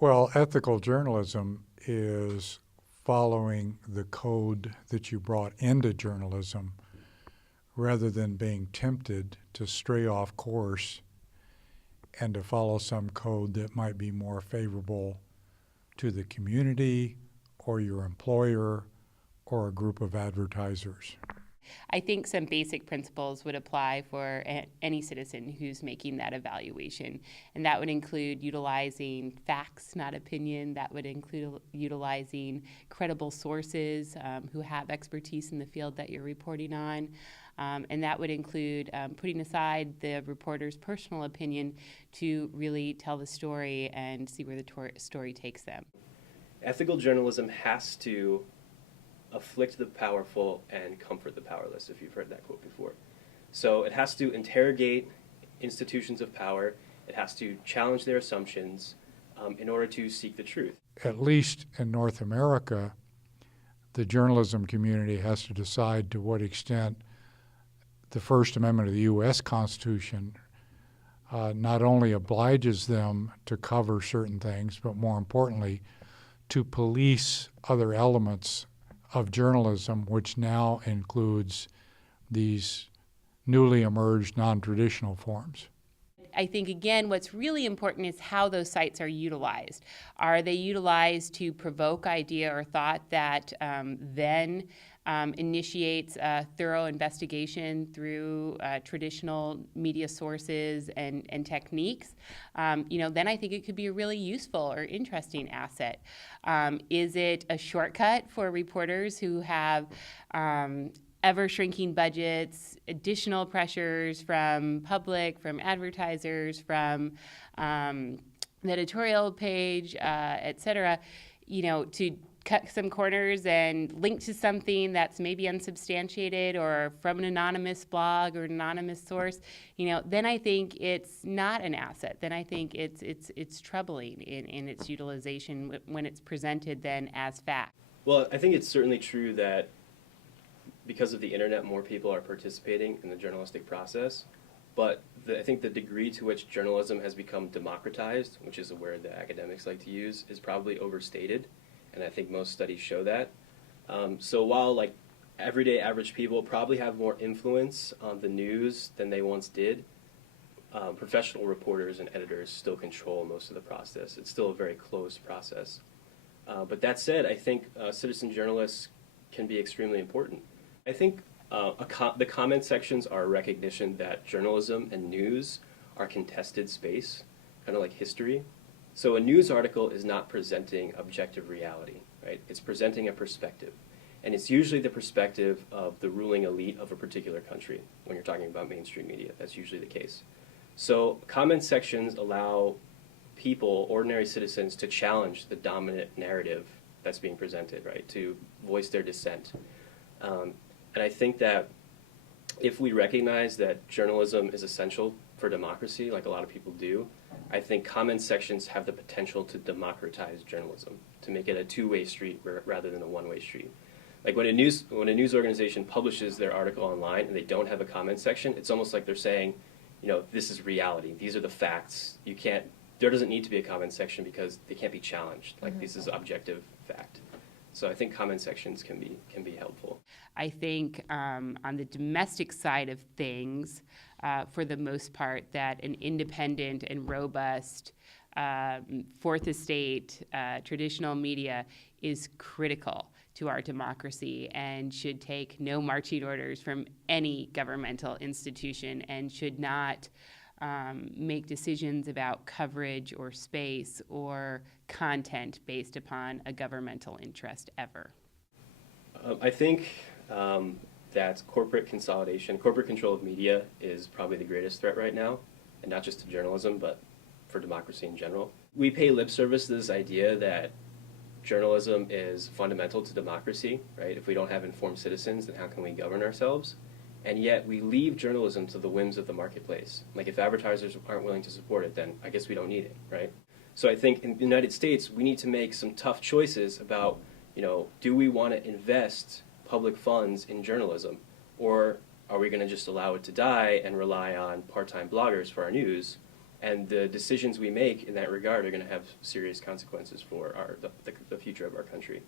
Well, ethical journalism is following the code that you brought into journalism rather than being tempted to stray off course and to follow some code that might be more favorable to the community or your employer or a group of advertisers. I think some basic principles would apply for any citizen who's making that evaluation. And that would include utilizing facts, not opinion. That would include utilizing credible sources who have expertise in the field that you're reporting on. And that would include putting aside the reporter's personal opinion to really tell the story and see where the story takes them. Ethical journalism has to afflict the powerful and comfort the powerless, if you've heard that quote before. So it has to interrogate institutions of power. It has to challenge their assumptions in order to seek the truth. At least in North America, the journalism community has to decide to what extent the First Amendment of the U.S. Constitution not only obliges them to cover certain things, but more importantly, to police other elements of journalism, which now includes these newly emerged non-traditional forms. I think, again, what's really important is how those sites are utilized. Are they utilized to provoke idea or thought that then initiates a thorough investigation through traditional media sources and techniques? Then I think it could be a really useful or interesting asset. Is it a shortcut for reporters who have ever-shrinking budgets, additional pressures from public, from advertisers, from the editorial page, et cetera, to cut some corners and link to something that's maybe unsubstantiated or from an anonymous blog or an anonymous source, then I think it's not an asset. Then I think it's troubling in its utilization when it's presented then as fact. Well, I think it's certainly true that because of the internet, more people are participating in the journalistic process. But I think the degree to which journalism has become democratized, which is a word that academics like to use, is probably overstated. And I think most studies show that. So while everyday average people probably have more influence on the news than they once did, professional reporters and editors still control most of the process. It's still a very closed process. But that said, I think citizen journalists can be extremely important. I think the comment sections are a recognition that journalism and news are contested space, kind of like history. So a news article is not presenting objective reality, right? It's presenting a perspective. And it's usually the perspective of the ruling elite of a particular country when you're talking about mainstream media. That's usually the case. So comment sections allow people, ordinary citizens, to challenge the dominant narrative that's being presented, right? To voice their dissent. And I think that if we recognize that journalism is essential for democracy, like a lot of people do, I think comment sections have the potential to democratize journalism, to make it a two-way street rather than a one-way street. Like when a news organization publishes their article online and they don't have a comment section, it's almost like they're saying, this is reality. These are the facts. There doesn't need to be a comment section because they can't be challenged. This is objective fact. So I think comment sections can be helpful. I think on the domestic side of things, for the most part, that an independent and robust fourth estate traditional media is critical to our democracy and should take no marching orders from any governmental institution and should not make decisions about coverage or space or content based upon a governmental interest ever. I think that corporate consolidation, corporate control of media is probably the greatest threat right now, and not just to journalism, but for democracy in general. We pay lip service to this idea that journalism is fundamental to democracy, right? If we don't have informed citizens, then how can we govern ourselves? And yet we leave journalism to the whims of the marketplace. Like if advertisers aren't willing to support it, then I guess we don't need it, right? So I think in the United States, we need to make some tough choices about, do we want to invest public funds in journalism? Or are we going to just allow it to die and rely on part-time bloggers for our news? And the decisions we make in that regard are going to have serious consequences for the future of our country.